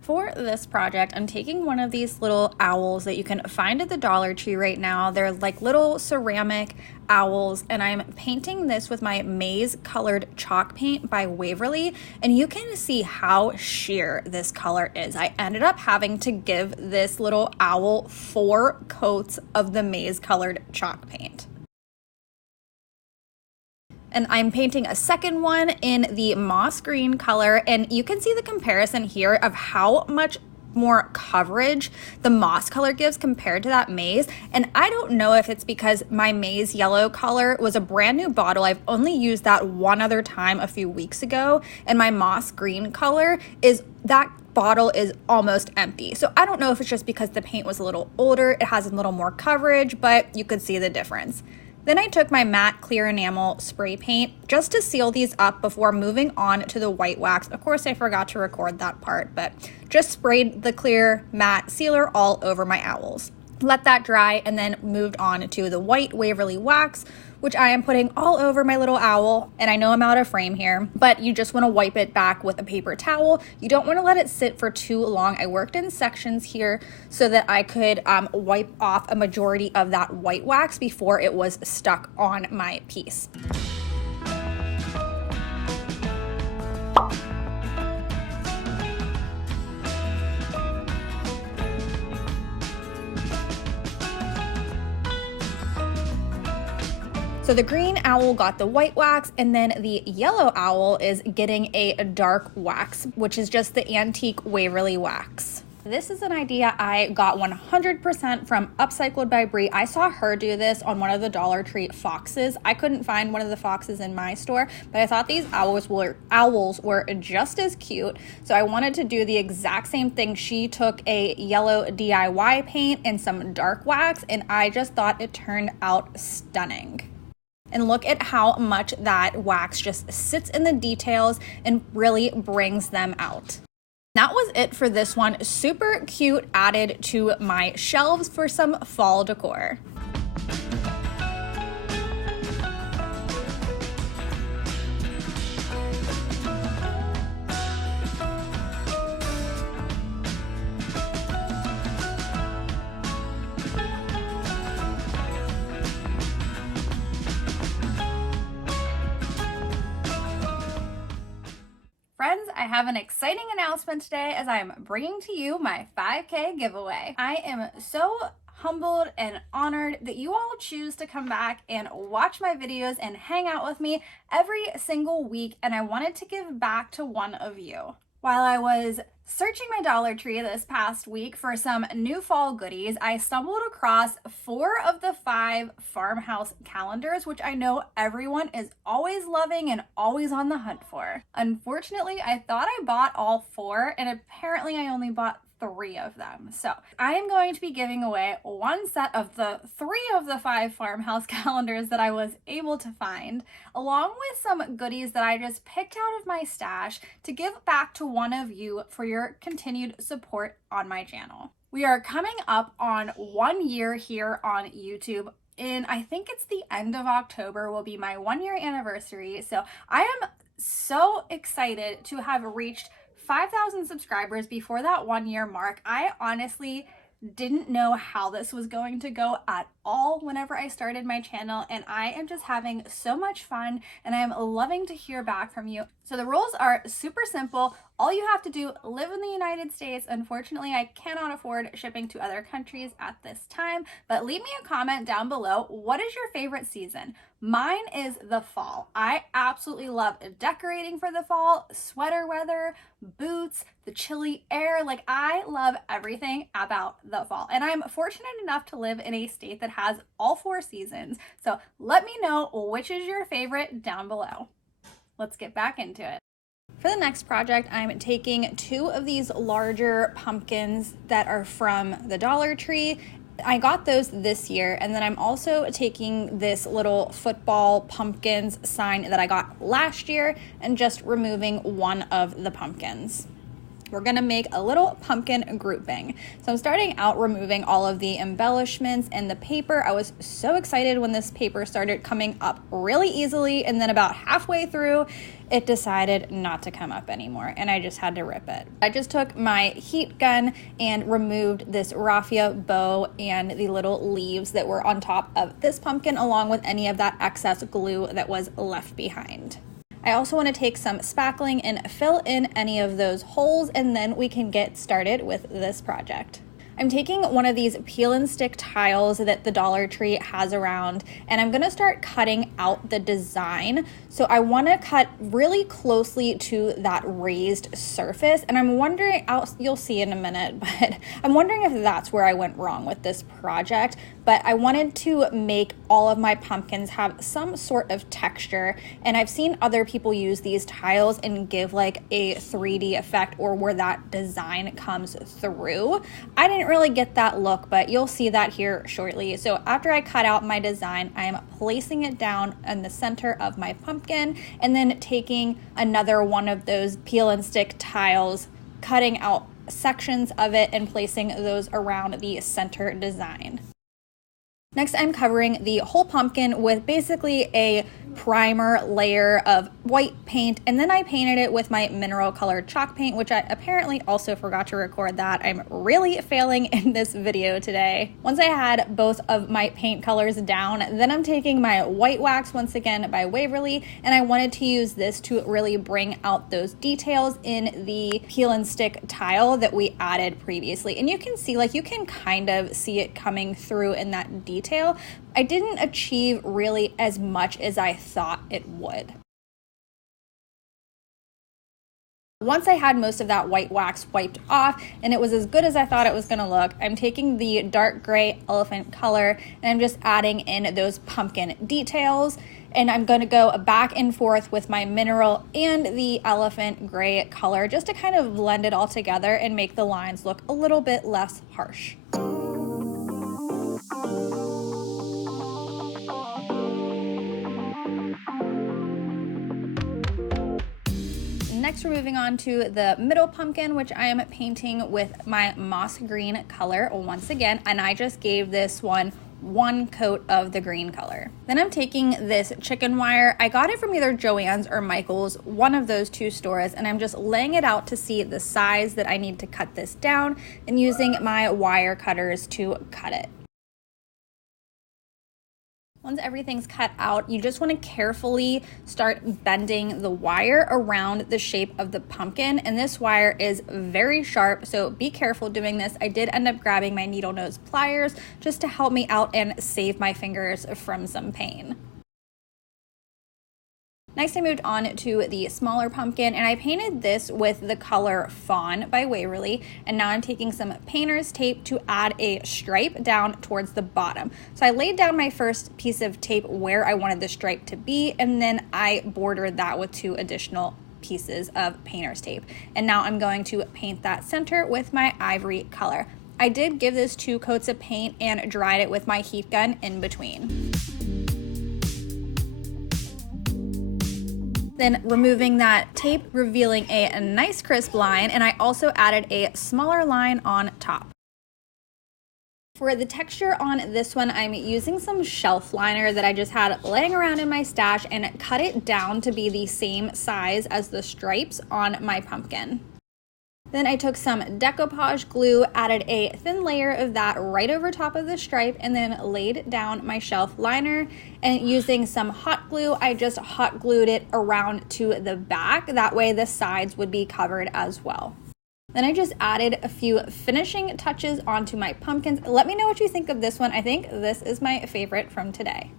For this project, I'm taking one of these little owls that you can find at the Dollar Tree right now. They're like little ceramic owls, and I'm painting this with my maize colored chalk paint by Waverly, and you can see how sheer this color is. I ended up having to give this little owl 4 coats of the maize colored chalk paint. And I'm painting a second one in the moss green color, and you can see the comparison here of how much more coverage the moss color gives compared to that maize. And I don't know if it's because my maize yellow color was a brand new bottle. I've only used that one other time a few weeks ago, and my moss green color is that bottle is almost empty. So I don't know if it's just because the paint was a little older, it has a little more coverage, but you could see the difference. Then I took my matte clear enamel spray paint just to seal these up before moving on to the white wax. Of course, I forgot to record that part, but just sprayed the clear matte sealer all over my owls. Let that dry and then moved on to the white Waverly wax, which I am putting all over my little owl. And I know I'm out of frame here, but you just want to wipe it back with a paper towel. You don't want to let it sit for too long. I worked in sections here so that I could wipe off a majority of that white wax before it was stuck on my piece. So the green owl got the white wax, and then the yellow owl is getting a dark wax, which is just the antique Waverly wax. This is an idea I got 100% from Upcycled by Brie. I saw her do this on one of the Dollar Tree foxes. I couldn't find one of the foxes in my store, but I thought these owls were just as cute. So I wanted to do the exact same thing. She took a yellow DIY paint and some dark wax, and I just thought it turned out stunning. And look at how much that wax just sits in the details and really brings them out. That was it for this one. Super cute, added to my shelves for some fall decor. Friends, I have an exciting announcement today as I'm bringing to you my 5K giveaway. I am so humbled and honored that you all choose to come back and watch my videos and hang out with me every single week, and I wanted to give back to one of you. While I was searching my Dollar Tree this past week for some new fall goodies, I stumbled across 4 of the 5 farmhouse calendars, which I know everyone is always loving and always on the hunt for. Unfortunately, I thought I bought all 4, and apparently I only bought 3 of them. So I am going to be giving away one set of the 3 of the 5 farmhouse calendars that I was able to find, along with some goodies that I just picked out of my stash to give back to one of you for your continued support on my channel. We are coming up on 1 year here on YouTube. And I think it's the end of October will be my 1-year anniversary. So I am so excited to have reached 5,000 subscribers before that 1-year mark. I honestly didn't know how this was going to go at all whenever I started my channel, and I am just having so much fun, and I am loving to hear back from you. So the rules are super simple. All you have to do, live in the United States. Unfortunately, I cannot afford shipping to other countries at this time, but leave me a comment down below. What is your favorite season? Mine is the fall. I absolutely love decorating for the fall, sweater weather, boots, the chilly air. Like, I love everything about the fall. And I'm fortunate enough to live in a state that has all 4 seasons. So let me know which is your favorite down below. Let's get back into it. For the next project, I'm taking 2 of these larger pumpkins that are from the Dollar Tree. I got those this year, and then I'm also taking this little football pumpkins sign that I got last year and just removing one of the pumpkins. we're gonna make a little pumpkin grouping. So I'm starting out removing all of the embellishments and the paper. I was so excited when this paper started coming up really easily, and then about halfway through, it decided not to come up anymore, and I just had to rip it. I just took my heat gun and removed this raffia bow and the little leaves that were on top of this pumpkin, along with any of that excess glue that was left behind. I also want to take some spackling and fill in any of those holes, and then we can get started with this project. I'm taking one of these peel and stick tiles that the Dollar Tree has around, and I'm gonna start cutting out the design. So I wanna cut really closely to that raised surface, and I'm wondering, you'll see in a minute, but I'm wondering if that's where I went wrong with this project. But I wanted to make all of my pumpkins have some sort of texture, and I've seen other people use these tiles and give like a 3D effect, or where that design comes through. I didn't really get that look, but you'll see that here shortly. So after I cut out my design, I am placing it down in the center of my pumpkin, and then taking another one of those peel and stick tiles, cutting out sections of it and placing those around the center design. Next, I'm covering the whole pumpkin with basically a primer layer of white paint, and then I painted it with my mineral colored chalk paint, which I apparently also forgot to record that. I'm really failing in this video today. Once I had both of my paint colors down, then I'm taking my white wax once again by Waverly, and I wanted to use this to really bring out those details in the peel and stick tile that we added previously. And you can see, like, you can kind of see it coming through in that detail. I didn't achieve really as much as I thought it would. Once I had most of that white wax wiped off and it was as good as I thought it was going to look, I'm taking the dark gray elephant color and I'm just adding in those pumpkin details, and I'm going to go back and forth with my mineral and the elephant gray color just to kind of blend it all together and make the lines look a little bit less harsh. Next, we're moving on to the middle pumpkin, which I am painting with my moss green color once again, and I just gave this one coat of the green color. Then I'm taking this chicken wire. I got it from either Joann's or Michael's, one of those two stores, and I'm just laying it out to see the size that I need to cut this down and using my wire cutters to cut it. Once everything's cut out, you just want to carefully start bending the wire around the shape of the pumpkin, and this wire is very sharp, so be careful doing this. I did end up grabbing my needle nose pliers just to help me out and save my fingers from some pain. Next, I moved on to the smaller pumpkin, and I painted this with the color Fawn by Waverly, and now I'm taking some painter's tape to add a stripe down towards the bottom. So I laid down my first piece of tape where I wanted the stripe to be, and then I bordered that with 2 additional pieces of painter's tape. And now I'm going to paint that center with my ivory color. I did give this 2 coats of paint and dried it with my heat gun in between. Then removing that tape, revealing a nice crisp line, and I also added a smaller line on top. For the texture on this one, I'm using some shelf liner that I just had laying around in my stash and cut it down to be the same size as the stripes on my pumpkin. Then I took some decoupage glue, added a thin layer of that right over top of the stripe, and then laid down my shelf liner. And using some hot glue, I just hot glued it around to the back. That way the sides would be covered as well. Then I just added a few finishing touches onto my pumpkins. Let me know what you think of this one. I think this is my favorite from today.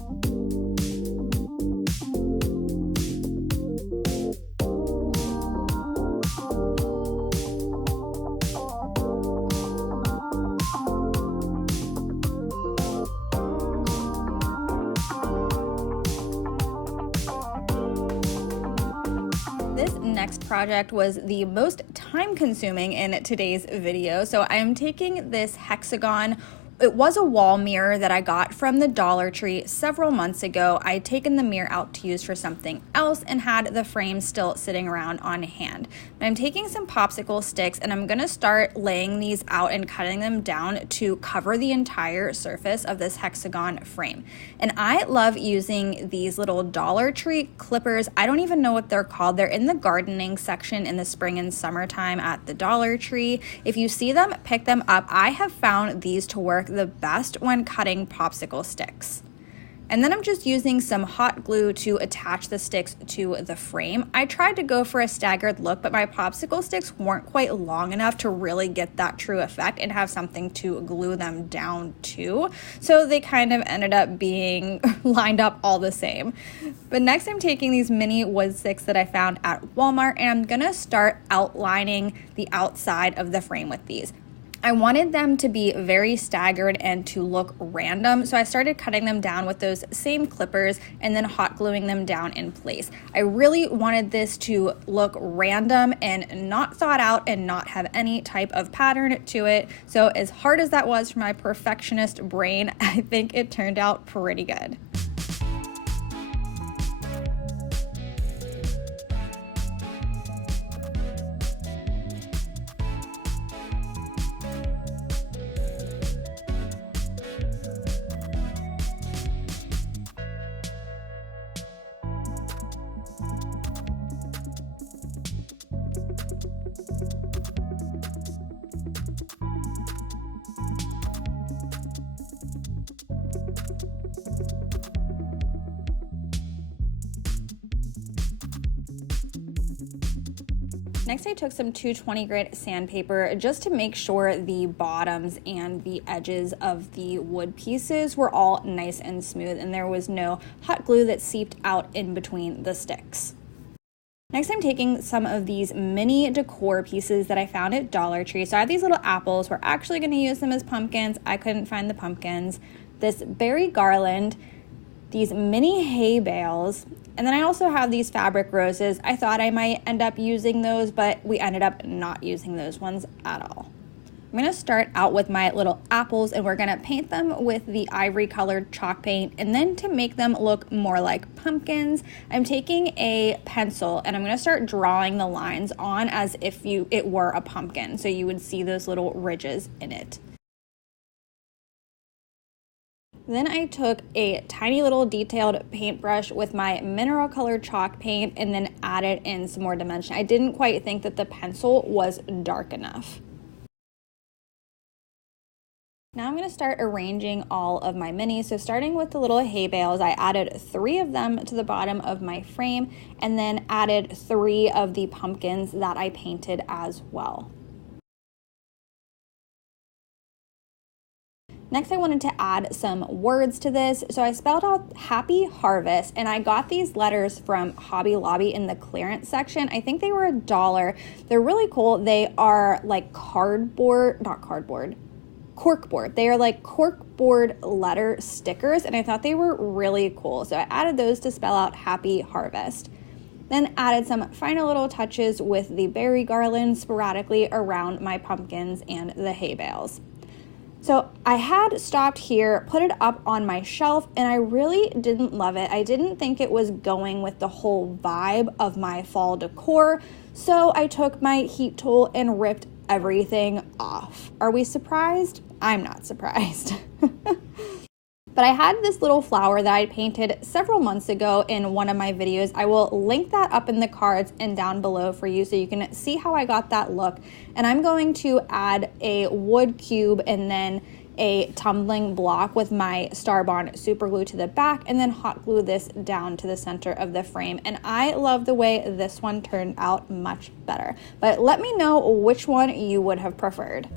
This next project was the most time consuming in today's video. So I'm taking this Hexagon It was a wall mirror that I got from the Dollar Tree several months ago. I had taken the mirror out to use for something else and had the frame still sitting around on hand. But I'm taking some popsicle sticks and I'm gonna start laying these out and cutting them down to cover the entire surface of this hexagon frame. And I love using these little Dollar Tree clippers. I don't even know what they're called. They're in the gardening section in the spring and summertime at the Dollar Tree. If you see them, pick them up. I have found these to work the best when cutting popsicle sticks. And then I'm just using some hot glue to attach the sticks to the frame. I tried to go for a staggered look, but my popsicle sticks weren't quite long enough to really get that true effect and have something to glue them down to. So they kind of ended up being lined up all the same. But next I'm taking these mini wood sticks that I found at Walmart and I'm gonna start outlining the outside of the frame with these. I wanted them to be very staggered and to look random, so I started cutting them down with those same clippers and then hot gluing them down in place. I really wanted this to look random and not thought out and not have any type of pattern to it. So as hard as that was for my perfectionist brain, I think it turned out pretty good. Next, I took some 220 grit sandpaper just to make sure the bottoms and the edges of the wood pieces were all nice and smooth and there was no hot glue that seeped out in between the sticks. Next, I'm taking some of these mini decor pieces that I found at Dollar Tree. So I have these little apples. We're actually going to use them as pumpkins. I couldn't find the pumpkins. This berry garland, these mini hay bales, and then I also have these fabric roses. I thought I might end up using those, but we ended up not using those ones at all. I'm gonna start out with my little apples and we're gonna paint them with the ivory colored chalk paint, and then to make them look more like pumpkins, I'm taking a pencil and I'm gonna start drawing the lines on as if it were a pumpkin, so you would see those little ridges in it. Then I took a tiny little detailed paintbrush with my mineral colored chalk paint and then added in some more dimension. I didn't quite think that the pencil was dark enough. Now I'm going to start arranging all of my minis. So starting with the little hay bales, I added 3 of them to the bottom of my frame and then added 3 of the pumpkins that I painted as well. Next, I wanted to add some words to this. So I spelled out Happy Harvest, and I got these letters from Hobby Lobby in the clearance section. I think they were $1. They're really cool. They are like corkboard. They are like corkboard letter stickers, and I thought they were really cool. So I added those to spell out Happy Harvest. Then added some final little touches with the berry garland sporadically around my pumpkins and the hay bales. So I had stopped here, put it up on my shelf, and I really didn't love it. I didn't think it was going with the whole vibe of my fall decor. So I took my heat tool and ripped everything off. Are we surprised? I'm not surprised. But I had this little flower that I painted several months ago in one of my videos. I will link that up in the cards and down below for you so you can see how I got that look. And I'm going to add a wood cube and then a tumbling block with my Starbond super glue to the back and then hot glue this down to the center of the frame. And I love the way this one turned out much better. But let me know which one you would have preferred.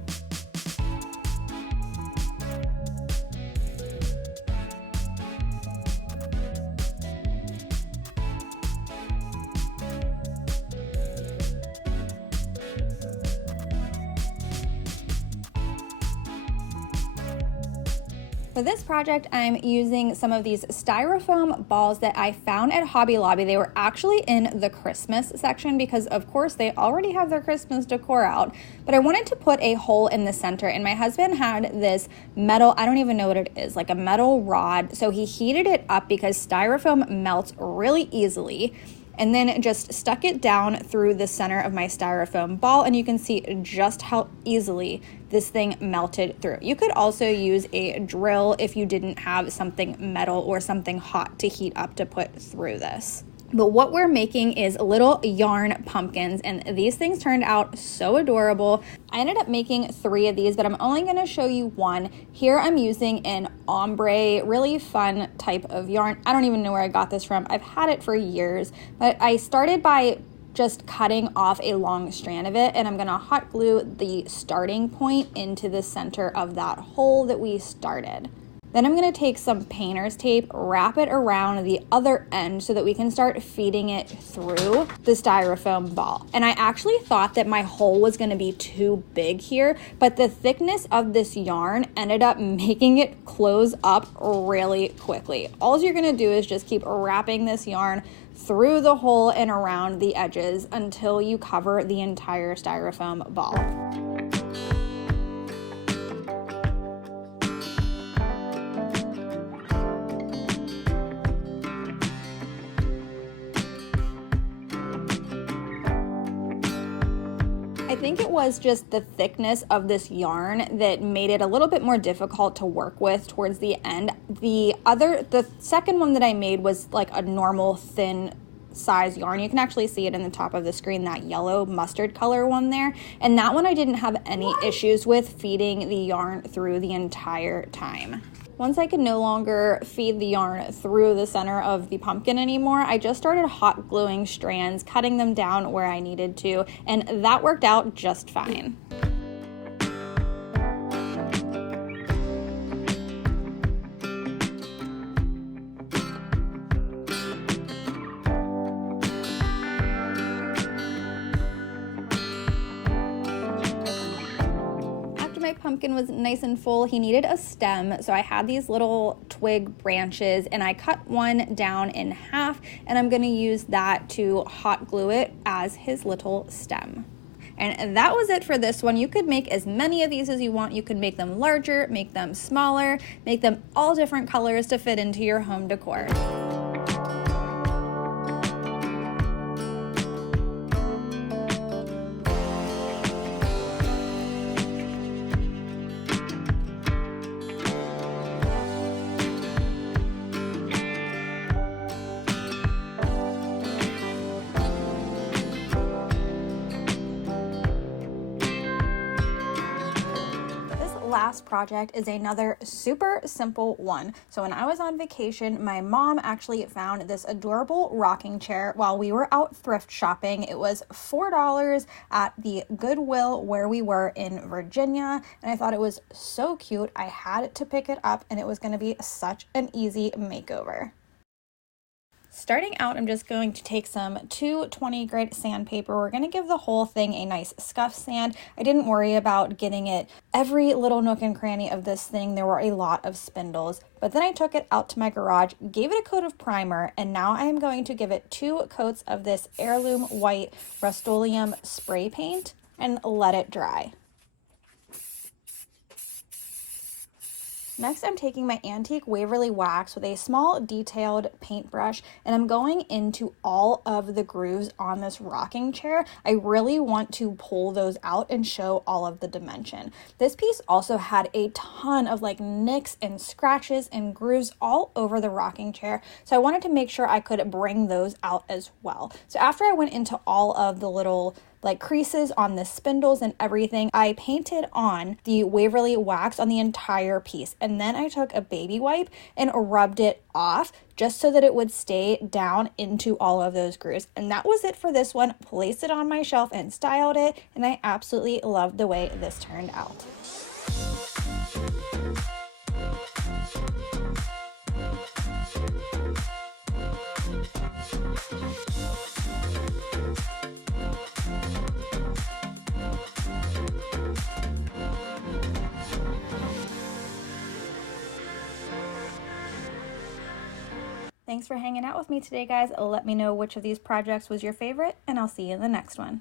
For this project, I'm using some of these styrofoam balls that I found at Hobby Lobby. They were actually in the Christmas section because, of course, they already have their Christmas decor out. But I wanted to put a hole in the center, and my husband had this metal, I don't even know what it is, like a metal rod. So he heated it up because styrofoam melts really easily, and then just stuck it down through the center of my styrofoam ball, and you can see just how easily this thing melted through. You could also use a drill if you didn't have something metal or something hot to heat up to put through this. But what we're making is little yarn pumpkins, and these things turned out so adorable. I ended up making 3 of these, but I'm only going to show you one. Here I'm using an ombre, really fun type of yarn. I don't even know where I got this from. I've had it for years, but I started by just cutting off a long strand of it, and I'm gonna hot glue the starting point into the center of that hole that we started. Then I'm gonna take some painter's tape, wrap it around the other end so that we can start feeding it through the styrofoam ball. And I actually thought that my hole was gonna be too big here, but the thickness of this yarn ended up making it close up really quickly. All you're gonna do is just keep wrapping this yarn through the hole and around the edges until you cover the entire styrofoam ball. I think it was just the thickness of this yarn that made it a little bit more difficult to work with towards the end. The second one that I made was like a normal thin size yarn. You can actually see it in the top of the screen, that yellow mustard color one there. And that one I didn't have any issues with feeding the yarn through the entire time. Once I could no longer feed the yarn through the center of the pumpkin anymore, I just started hot gluing strands, cutting them down where I needed to, and that worked out just fine. My pumpkin was nice and full, he needed a stem, so I had these little twig branches and I cut one down in half, and I'm going to use that to hot glue it as his little stem. And that was it for this one. You could make as many of these as you want. You could make them larger, make them smaller, make them all different colors to fit into your home decor. Last project is another super simple one. So when I was on vacation, my mom actually found this adorable rocking chair while we were out thrift shopping. It was $4 at the Goodwill where we were in Virginia, and I thought it was so cute. I had to pick it up, and it was going to be such an easy makeover. Starting out, I'm just going to take some 220 grit sandpaper. We're going to give the whole thing a nice scuff sand. I didn't worry about getting it every little nook and cranny of this thing. There were a lot of spindles. But then I took it out to my garage, gave it a coat of primer, and now I am going to give it 2 coats of this heirloom white Rust-Oleum spray paint and let it dry. Next, I'm taking my antique Waverly wax with a small detailed paintbrush, and I'm going into all of the grooves on this rocking chair. I really want to pull those out and show all of the dimension. This piece also had a ton of like nicks and scratches and grooves all over the rocking chair, so I wanted to make sure I could bring those out as well. So after I went into all of the little like creases on the spindles and everything, I painted on the Waverly wax on the entire piece, and then I took a baby wipe and rubbed it off just so that it would stay down into all of those grooves. And that was it for this one. Placed it on my shelf and styled it, and I absolutely loved the way this turned out. Thanks for hanging out with me today, guys. Let me know which of these projects was your favorite, and I'll see you in the next one.